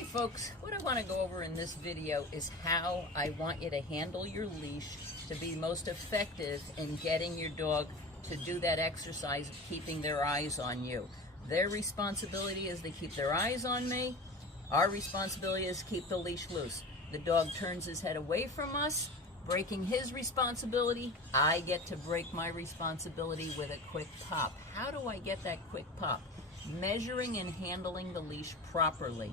Hi folks, what I want to go over in this video is how I want you to handle your leash to be most effective in getting your dog to do that exercise of keeping their eyes on you. Their responsibility is to keep their eyes on me. Our responsibility is to keep the leash loose. The dog turns his head away from us, breaking his responsibility. I get to break my responsibility with a quick pop. How do I get that quick pop? Measuring and handling the leash properly.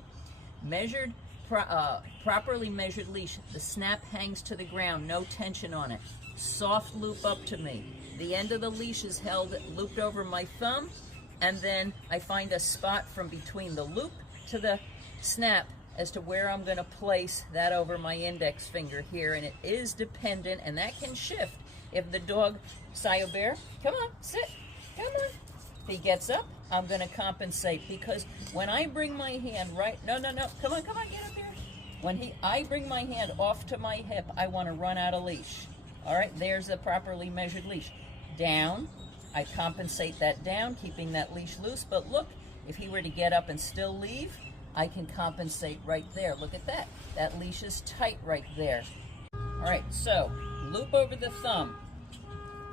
Properly measured leash. The snap hangs to the ground, no tension on it. Soft loop up to me. The end of the leash is held looped over my thumb, and then I find a spot from between the loop to the snap as to where I'm going to place that over my index finger here, and it is dependent, and that can shift. If the dog, Sayo Bear, come on, sit, come on. If he gets up, I'm going to compensate, because when I bring my hand right, no, come on, get up here. When I bring my hand off to my hip, I want to run out of leash. All right, there's a properly measured leash. Down, I compensate that down, keeping that leash loose, but look, if he were to get up and still leave, I can compensate right there. Look at that. That leash is tight right there. All right, so loop over the thumb,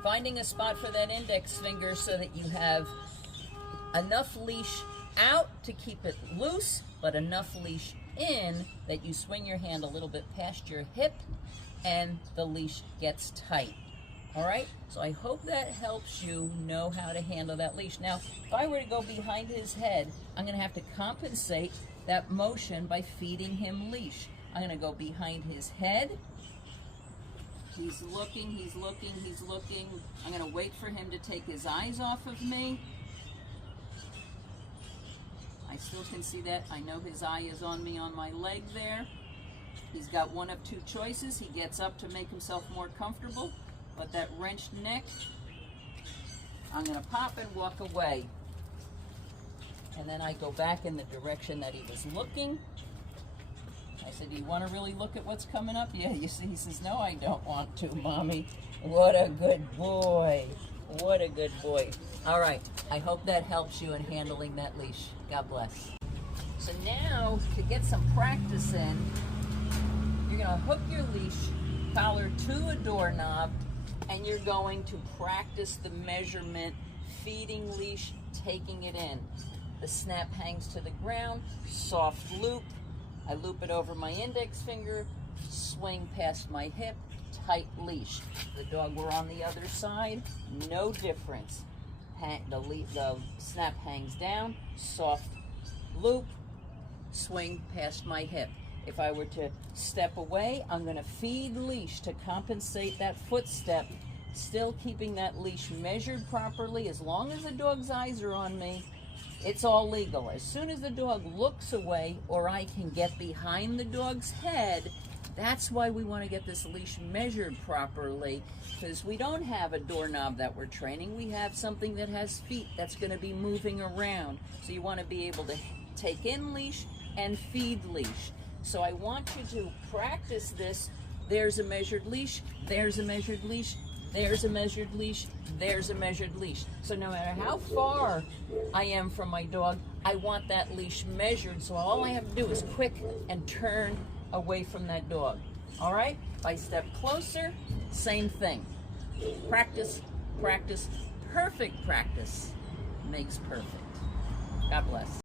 finding a spot for that index finger so that you have enough leash out to keep it loose, but enough leash in that you swing your hand a little bit past your hip and the leash gets tight. All right, so I hope that helps you know how to handle that leash. Now, if I were to go behind his head, I'm gonna have to compensate that motion by feeding him leash. I'm gonna go behind his head. He's looking, he's looking, he's looking. I'm gonna wait for him to take his eyes off of me. I still can see that. I know his eye is on me on my leg there. He's got one of two choices. He gets up to make himself more comfortable, but that wrenched neck, I'm gonna pop and walk away. And then I go back in the direction that he was looking. I said, do you want to really look at what's coming up? Yeah, you see, he says, no, I don't want to, Mommy. What a good boy. What a good boy. All right, I hope that helps you in handling that leash. God bless. So now, to get some practice in, you're gonna hook your leash collar to a doorknob, and you're going to practice the measurement, feeding leash, taking it in. The snap hangs to the ground, soft loop. I loop it over my index finger, swing past my hip, tight leash. The dog were on the other side, no difference. The snap hangs down, soft loop, swing past my hip. If I were to step away, I'm going to feed leash to compensate that footstep, still keeping that leash measured properly. As long as the dog's eyes are on me, it's all legal. As soon as the dog looks away, or I can get behind the dog's head, that's why we want to get this leash measured properly, because we don't have a doorknob that we're training. We have something that has feet that's going to be moving around. So you want to be able to take in leash and feed leash. So I want you to practice this. There's a measured leash, there's a measured leash, there's a measured leash, there's a measured leash. So no matter how far I am from my dog, I want that leash measured. So all I have to do is quick and turn away from that dog. All right? If I step closer, same thing. Practice, practice, perfect practice makes perfect. God bless.